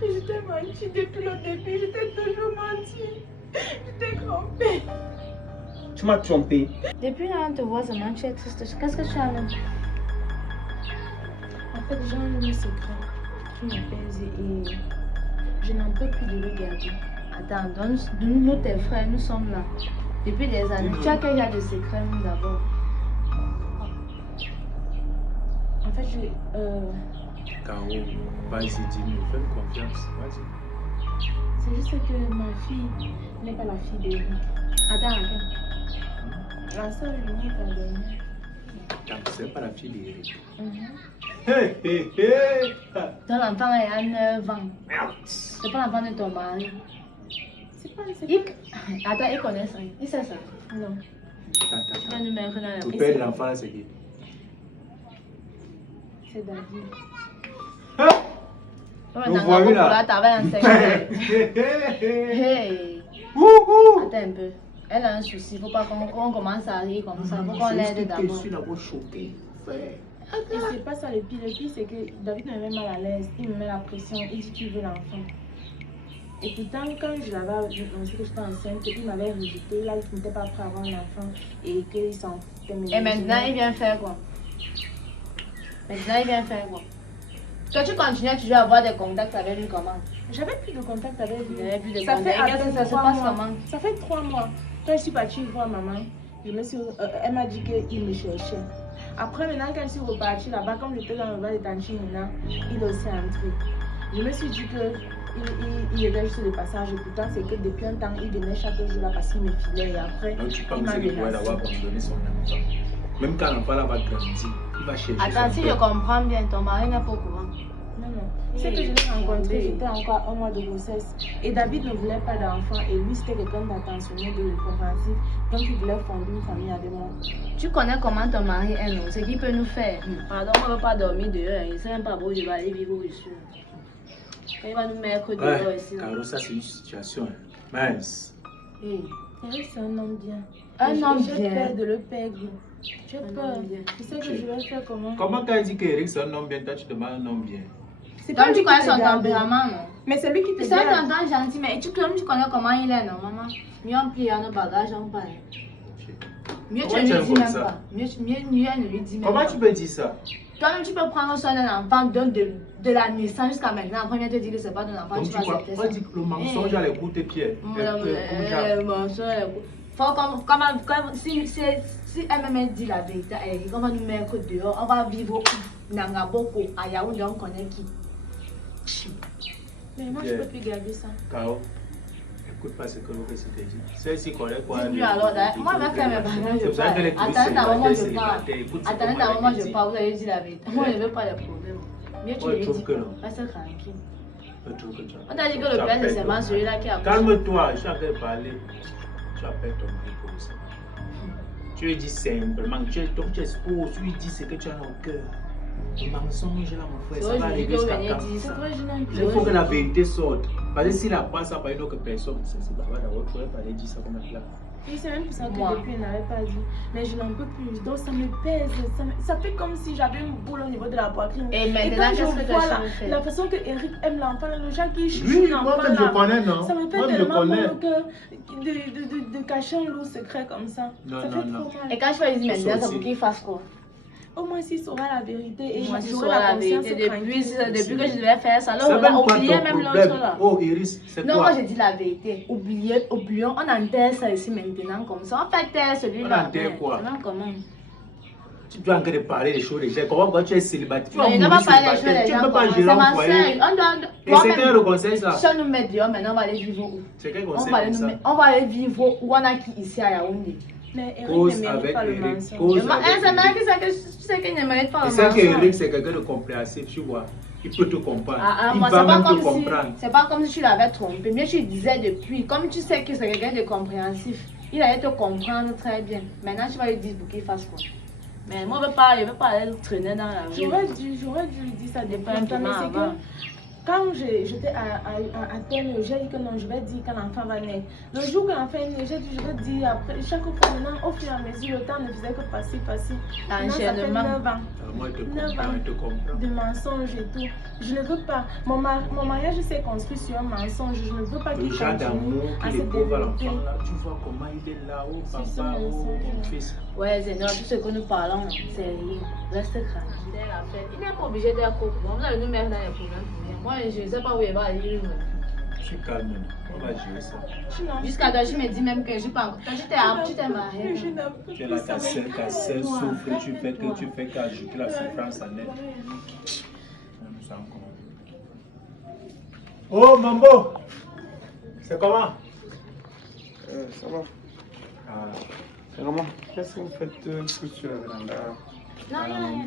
Je t'ai menti depuis le début, je t'ai toujours menti. Je t'ai trompé. Tu m'as trompé. Depuis là, on te voit seulement, tu es triste. Qu'est-ce que tu as là? En fait, j'ai un secret qui me pèse et je n'en peux plus de le garder. Attends, donne-nous tes frères, nous sommes là. Depuis des années. Tu as quel genre de secret, nous d'abord? En fait, Caro, vas-y, dis-nous, fais confiance, vas-y. c'est juste que ma fille n'est pas la fille d'Eric. Attends. La soeur unique la dernière. Donc, c'est pas la fille d'Eric. Hé, hé, hé. Ton enfant a 9 ans. C'est pas l'enfant de ton mari. C'est pas un secret. Attends, il connaît ça. Il sait ça. Non. Tu vas nous mettre dans la... Le père de l'enfant, c'est qui? C'est David. Nous voyons là. T'avais un secret. Hey. Attends un peu. Elle a un souci. Faut pas qu'on commence à rire comme ça. Faut qu'on l'aide d'abord. Je suis là pour choquer. Et c'est pas ça le pire. Le pire, c'est que David me met mal à l'aise. Il me met la pression. Il dit qu'il veut l'enfant. Et pourtant, quand je l'avais annoncé que j'étais enceinte, il m'avait rejeté. Là, il n'était pas prêt à avoir un enfant. Et qu'il s'en foutait. Et maintenant, il vient faire quoi? Toi, tu continues toujours à avoir des contacts avec lui comment? J'avais plus de contact avec lui. J'avais plus de Ça fait contact. à peine Ça se 3 passe mois. comment? Ça fait 3 mois. Quand je suis partie voir maman, elle m'a dit qu'il me cherchait. Après, maintenant, quand je suis repartie là-bas, comme j'étais dans le bas de Tanchimina, il est aussi entré. Je me suis dit qu'il était juste de passage. Et pourtant, c'est que depuis un temps, il venait chaque jour là parce qu'il me filait. Et après, Donc, tu il penses m'a qu'il pourrait d'avoir abandonné son enfant. Même quand l'enfant là va grandir, il va chercher. Attends, si son je père. comprends bien, ton mari n'est pas au courant. Non, non. C'est que je l'ai rencontré, j'étais encore un mois de grossesse. Et David ne voulait pas d'enfant. Et lui, c'était quelqu'un d'attentionné, de compréhensif. Donc, il voulait fonder une famille avec moi. Tu connais comment ton mari est, non? Ce qu'il peut nous faire. Pardon, on ne veut pas dormir dehors. Il ne sait même pas où je vais aller vivre au-dessus. Il va nous mettre dehors Ouais, ici. Caro, ça c'est une situation mince. Hey. Eric, c'est un homme bien. Un homme J'ai bien. peur de le perdre. J'ai peur. homme bien. Tu sais que je vais faire comment? Comment quand il dit qu'Eric c'est un homme bien, toi tu demandes un homme bien? C'est pas Donc, lui tu connais qui son te garde. tempérament, non? Mais c'est lui qui te C'est un garde. tonton gentil, mais tu connais comment il est, non, maman? Mieux on plie à nos bagages, on parle. Mieux tu Comment ne tu lui aimes dis comme même ça? pas. Mieux elle ne lui dit même Comment pas. tu peux dire ça? Toi-même, tu peux prendre soin d'un enfant de la naissance jusqu'à maintenant. Après, viens te dire que c'est pas ton enfant, Donc tu tu vas crois, accepter on ça. dit que le mensonge a les coups de pied. Faut si elle-même dit la vérité, on va nous mettre dehors, on va vivre Nangaboko, à Yaoundé, on connaît qui. Mais moi, je peux plus garder ça. Caro, écoute pas ce que l'autre t'a dit. Celle-ci connaît quoi? Dis-lui alors, moi, je vais faire mes bagages, C'est je pour ça qu'elle est parle. plus Attendez un moment, je célibataire, parle. célibataire. Écoute ce Attendez que un moi, moment, elle je dit. parle, vous avez dit la vérité. Moi, je ne veux pas de problème. Mieux tu Ouais, lui je trouve dis, que non. reste tranquille. Je trouve que tu as- On t'a dit que tu le as père, c'est perdu seulement ton celui-là mari. qui a... Calme-toi, je suis en train de parler. Tu appelles ton mari pour ça. Tu lui dis simplement, donc tu exposes, tu lui dis ce que tu as au cœur. Le mensonge là, mon frère, ça va arriver jusqu'à quand? C'est vrai, je n'aime plus. Il faut que la vérité sorte. Parce que s'il a pas ça par une autre personne, c'est bavard d'abord, tu aurais pas dire ça comme ça. Oui, c'est même pour ça que Moi. depuis, elle n'avait pas dit. Mais je n'en peux plus. Donc, ça me pèse. Ça fait comme si j'avais une boule au niveau de la poitrine. Et maintenant, quand qu'est-ce que je vois tu veux faire? la façon que Eric aime l'enfant, le genre qui chouchoute Lui, l'enfant, moi-même je là, connais, non? ça me fait Moi je tellement connais. mal au cœur de cacher un lourd secret comme ça. Non, Ça non, fait non. trop mal. Et quand je vais lui dire maintenant, c'est Sorti. pour qu'il fasse quoi? Au moins, s'il saura la vérité et Moi, je j'aurai saurai la conscience vérité depuis tranquille. que je devais faire ça. Là, C'est on même a quoi oublié ton même l'autre problème? là. Oh Iris, c'est Non, quoi? moi, je dis la vérité. Oublions, on enterre ça ici maintenant comme ça. On fait taire celui-là. On enterre quoi? C'est même comment? Tu dois en train de parler des choses déjà. Comment quand tu es célibataire? Tu vas Mais il ne mourir va pas parler des choses célibataire. des Tu ne gens peux pas comme gérer ça. C'est un ma foyer. soeur. On Et doit c'est quel le conseil ça? si on nous met dehors, maintenant, on va aller vivre où? C'est quel On conseil va aller comme ça? on va aller vivre où on a qui ici à Yaoundé. Mais Eric Cause ne mérite avec pas le Eric. mensonge. Cause C'est avec ma mère Eric. qui sait qu'il ne mérite pas Et le c'est que Eric mensonge. c'est quelqu'un de compréhensif, tu vois. Il peut te comprendre. Il Moi, va c'est pas même te comme si, comprendre. c'est pas comme si tu l'avais trompé. Mais tu disais depuis, comme tu sais que c'est quelqu'un de compréhensif, il allait te comprendre très bien. Maintenant, tu vas lui dire pour qu'il fasse quoi. Mais moi, je veux pas aller traîner dans la rue. J'aurais dû lui dire ça depuis longtemps, mais c'est que Quand j'étais à terme, j'ai dit que non, je vais dire quand l'enfant va naître. Le jour que l'enfant est né, j'ai dit, je vais dire après. Chaque fois maintenant, au fur et à mesure, le temps ne faisait que passer. Maintenant, ça fait 9 ans. Moi, je te 9 comprends, ans je te comprends. de mensonges et tout. Je ne veux pas. Mon mariage s'est construit sur un mensonge. Je ne veux pas Le qu'il genre continue d'amour à qu'il se éprouve à développer. l'enfant là, tu vois comment il est là-haut, C'est papa, ça, le oh, mensonge. mon fils. Ouais, Zénor, tout ce que nous parlons, c'est rien. Reste tranquille. Il n'est pas obligé d'être coco. Vous allez nous mettre dans les problèmes. Moi, je ne sais pas où il va aller. Je suis calme, on va gérer ça. Jusqu'à toi, je me dis même que je pas encore. Quand tu t'es marié. Tu es là, ta sœur souffre, tu fais qu'ajouter la souffrance en elle. Nous sommes comment? Oh, Mambo! C'est comment? Ça va. Ah, C'est comment? Qu'est-ce que vous faites tout sur la véranda? Non, rien.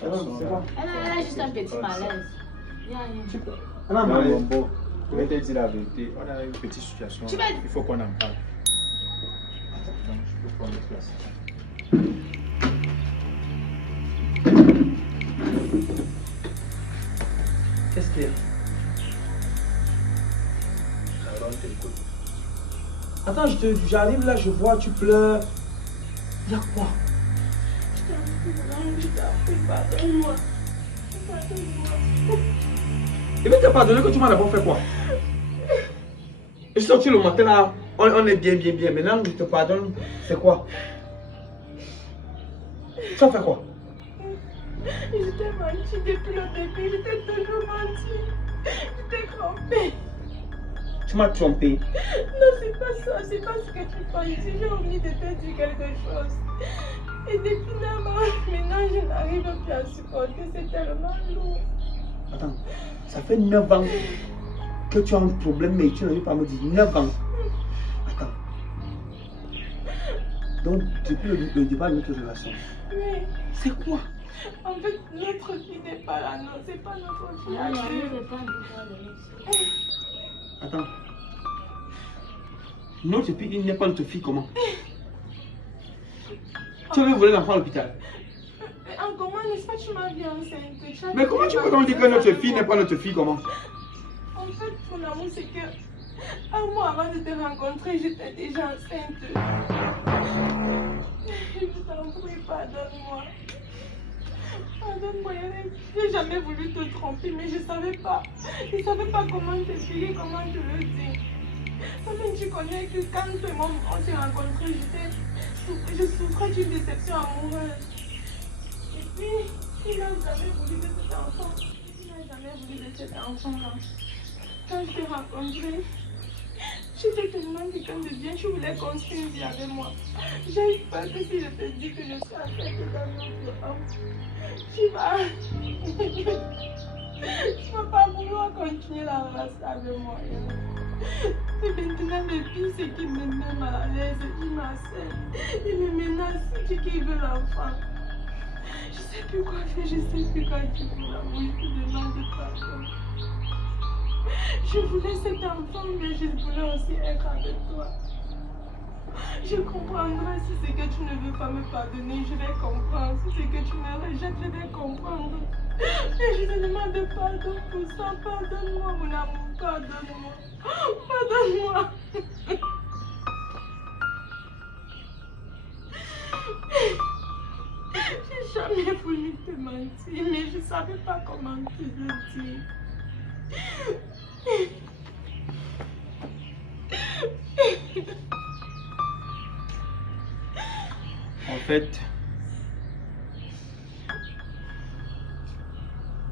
Ça va, c'est bon. Elle a juste un petit malaise. Rien. Non, non, mais Mambo, je vais te dire la vérité. On a une petite situation. Tu vas- Il faut qu'on en parle. Donc, je peux prendre place. qu'est-ce qu'il y a? Alors, on t'écoute. Attends, j'arrive là, je vois, tu pleures. Il y a quoi? Pardonne-moi. Il va te pardonner que tu m'as d'abord fait quoi? Je suis sorti le matin là, on est bien. Maintenant, je te pardonne, c'est quoi? Tu as fait quoi? Je t'ai menti depuis le début, je t'ai toujours menti. Je t'ai trompé. Tu m'as trompé. Non, c'est pas ça, c'est pas ce que tu penses. J'ai envie de te dire quelque chose. Et depuis 9 ans, maintenant je n'arrive plus à supporter, c'est tellement lourd. Attends, ça fait 9 ans que tu as un problème, mais tu n'arrives pas à me dire 9 ans. Attends. Donc, depuis le départ de notre relation, Oui, c'est quoi? en fait, notre fille n'est pas là, non, c'est pas notre fille. à deux. Attends. Notre fille, il n'est pas notre fille, comment? Tu avais volé l'enfant à l'hôpital. En comment, n'est-ce pas, tu m'as vu enceinte? Mais comment tu peux donc dire que notre fille n'est pas notre fille, comment? En fait, mon amour, c'est que un mois avant de te rencontrer, j'étais déjà enceinte. Je t'en prie, pardonne-moi. Pardonne-moi, j'ai jamais voulu te tromper, mais je savais pas. Je savais pas comment t'expliquer, comment te le dire. Toi-même, tu connais que quand toi et moi, on s'est rencontrés, je souffrais d'une déception amoureuse. Et puis, il n'a jamais voulu de cet enfant. Il n'a jamais voulu de cet enfant-là. Quand je t'ai rencontré, j'étais tellement quelqu'un de bien, je voulais construire une vie avec moi. J'ai eu peur que si je te dis que je suis enceinte d'un autre homme, tu vas pas vouloir continuer la relation avec moi. Et maintenant, le fils, c'est qu'il me met mal à l'aise, il m'harcèle, il me menace, il dit qu'il veut l'enfant. Je sais plus quoi faire, je sais plus quoi dire pour l'amour, je te demande pardon. Je voulais cet enfant, mais je voulais aussi être avec toi. Je comprendrai si c'est que tu ne veux pas me pardonner, je vais comprendre. Si c'est que tu me rejettes, je vais comprendre. Mais je te demande pardon pour ça. Pardonne-moi, mon amour, pardonne-moi. Pardonne-moi. J'ai jamais voulu te mentir, mais je ne savais pas comment te le dire. En fait,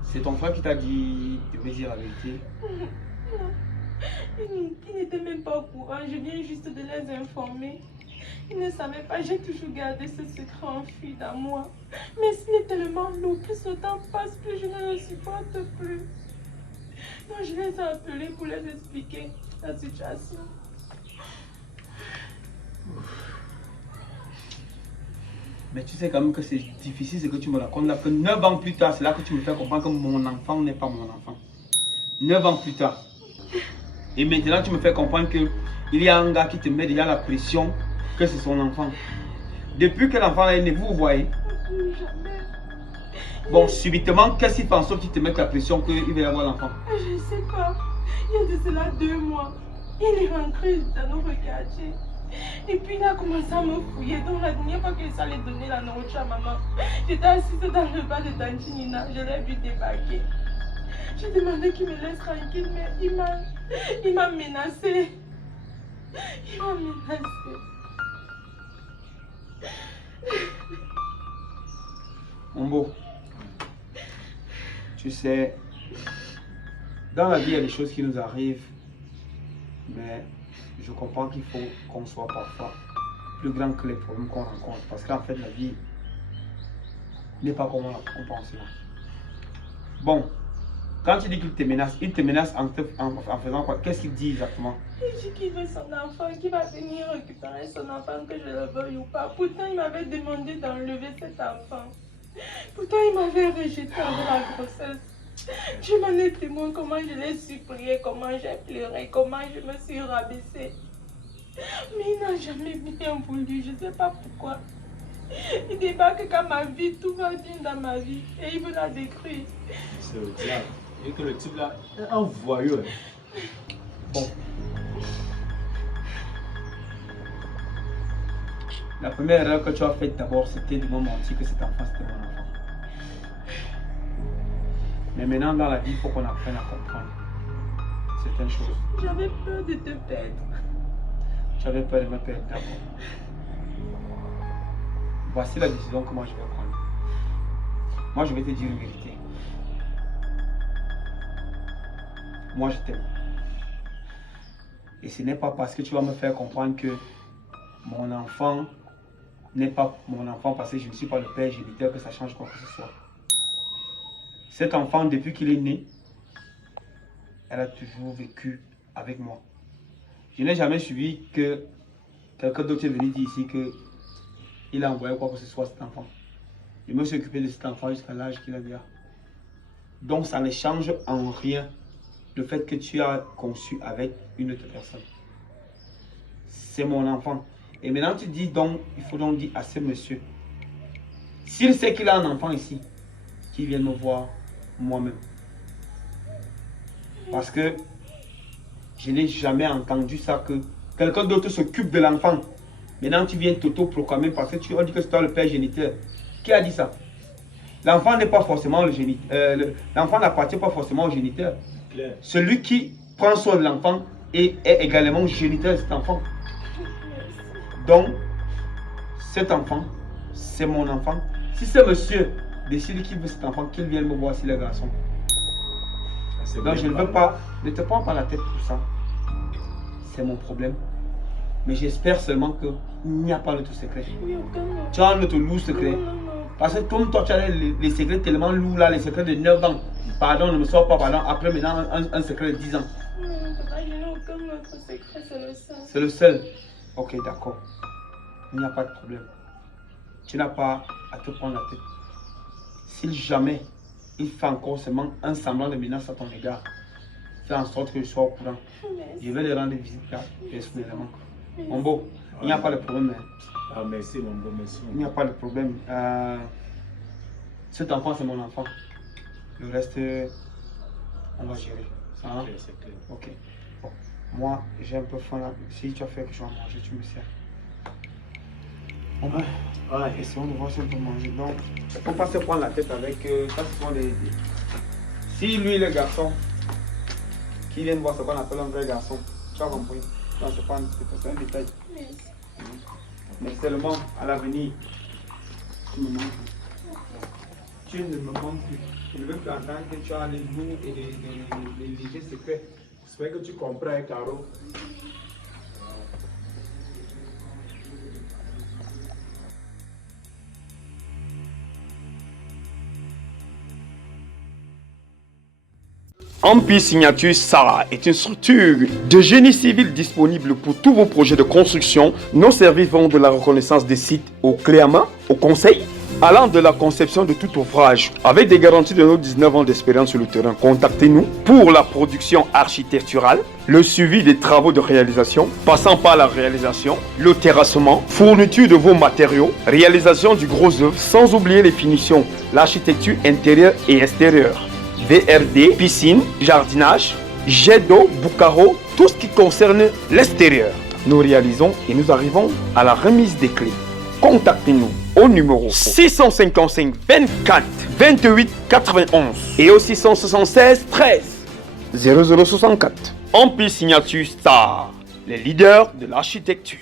c'est ton frère qui t'a dit de me dire la vérité. Ils n'étaient même pas au courant, je viens juste de les informer. Ils ne savaient pas, j'ai toujours gardé ce secret enfui dans moi. Mais c'est tellement lourd, plus le temps passe, plus je ne le supporte plus. Donc je les ai appelés pour les expliquer la situation. Mais tu sais quand même que c'est difficile ce que tu me racontes là, que 9 ans plus tard, c'est là que tu me fais comprendre que mon enfant n'est pas mon enfant. 9 ans plus tard. Et maintenant tu me fais comprendre qu'il y a un gars qui te met déjà la pression que c'est son enfant. Depuis que l'enfant est né, vous voyez. Jamais. Bon, subitement, qu'est-ce qui fait en sorte que tu te mettes la pression qu'il va y avoir l'enfant? Je sais pas. Il y a de cela 2 mois. Il est rentré dans nos regarder. Et puis il a commencé à me fouiller. Donc la dernière fois qu'il s'allait donner la nourriture à maman, j'étais assise dans le bas de Tante Nina. Je l'ai vu débarquer. J'ai demandé qu'il me laisse tranquille, mais il m'a menacé. Il m'a menacé. Mon beau, tu sais, dans la vie, il y a des choses qui nous arrivent, mais je comprends qu'il faut qu'on soit parfois plus grand que les problèmes qu'on rencontre, parce qu'en fait, la vie n'est pas comme on pense là. Bon, quand tu dis qu'il te menace en faisant quoi? Qu'est-ce qu'il dit exactement? Il dit qu'il veut son enfant, qu'il va venir récupérer son enfant, que je le veuille ou pas. Pourtant, il m'avait demandé d'enlever cet enfant. Pourtant, il m'avait rejeté avant la grossesse. Je m'en ai témoin comment je l'ai supplié, comment j'ai pleuré, comment je me suis rabaissée. Mais il n'a jamais bien voulu, je ne sais pas pourquoi. Il débarque quand ma vie, tout va bien dans ma vie et il veut la détruire. C'est le diable. Et que le type là est un voyou. Bon. La première erreur que tu as faite d'abord, c'était de me mentir que cet enfant, c'était mon enfant. Mais maintenant, dans la vie, il faut qu'on apprenne à comprendre certaines choses. J'avais peur de te perdre. Tu avais peur de me perdre, d'accord. Voici la décision que moi je vais prendre. Moi, je vais te dire une vérité. Moi, je t'aime. Et ce n'est pas parce que tu vas me faire comprendre que mon enfant n'est pas mon enfant parce que je ne suis pas le père géniteur que ça change quoi que ce soit. Cet enfant, depuis qu'il est né, elle a toujours vécu avec moi. Je n'ai jamais suivi que quelqu'un d'autre est venu dire ici qu'il a envoyé quoi que ce soit à cet enfant. Je me suis occupé de cet enfant jusqu'à l'âge qu'il a déjà. Donc ça ne change en rien le fait que tu as conçu avec une autre personne. C'est mon enfant. Et maintenant tu dis donc, il faut donc dire à ce monsieur, s'il sait qu'il a un enfant ici, qu'il vienne me voir moi-même. Parce que je n'ai jamais entendu ça que quelqu'un d'autre s'occupe de l'enfant. Maintenant tu viens t'auto-proclamer parce que tu as dit que c'est toi le père géniteur. Qui a dit ça? L'enfant n'est pas forcément le géniteur. L'enfant n'appartient pas forcément au géniteur. Celui qui prend soin de l'enfant est également géniteur de cet enfant. Donc, cet enfant, c'est mon enfant. Si ce monsieur décide qu'il veut cet enfant, qu'il vienne me voir s'il est garçon. Donc, je ne veux pas, ne te prends pas la tête pour ça. C'est mon problème. Mais j'espère seulement qu'il n'y a pas d'autre secret. Tu as un autre lourd secret. Parce que comme toi, tu as les secrets tellement lourds là, les secrets de 9 ans. Pardon, ne me sors pas, pardon. Après, maintenant, un secret de 10 ans. Non, papa, je n'ai aucun autre secret, c'est le seul. C'est le seul. Ok, d'accord. Il n'y a pas de problème. Tu n'as pas à te prendre la tête. Si jamais il fait encore seulement un semblant de menace à ton égard, fais en sorte que je sois au courant. Merci. Je vais les rendre visite là, personnellement. Mon beau, il n'y a pas de problème. Ah, merci, mon beau, merci. Il n'y a pas de problème. Cet enfant, c'est mon enfant. Le reste, on va gérer. Ça va? C'est clair. Ok. Bon. Moi, j'ai un peu faim là. Si tu as fait quelque chose à manger, tu me sers. On va essayons de voir si on peut manger. Donc, il ne faut pas se prendre la tête avec ça. Ce sont des... Si lui, le garçon, qui vient de voir ce qu'on appelle un vrai garçon, tu as compris? Non, c'est un détail. Merci. Mais seulement à l'avenir, tu me manques. Tu ne me manques plus. Je ne veux plus entendre que tu as les goûts et les légers secrets. J'espère que tu comprends, Caro. Empire Signature Sarah est une structure de génie civil disponible pour tous vos projets de construction. Nos services vont de la reconnaissance des sites au clé à main, au conseil, allant de la conception de tout ouvrage. Avec des garanties de nos 19 ans d'expérience sur le terrain, contactez-nous pour la production architecturale, le suivi des travaux de réalisation, passant par la réalisation, le terrassement, fourniture de vos matériaux, réalisation du gros œuvre, sans oublier les finitions, l'architecture intérieure et extérieure, VRD, piscine, jardinage, jet d'eau, boucaro, tout ce qui concerne l'extérieur. Nous réalisons et nous arrivons à la remise des clés. Contactez-nous au numéro 655 24 28 91 et au 676 13 0064. Empire Signature Star, les leaders de l'architecture.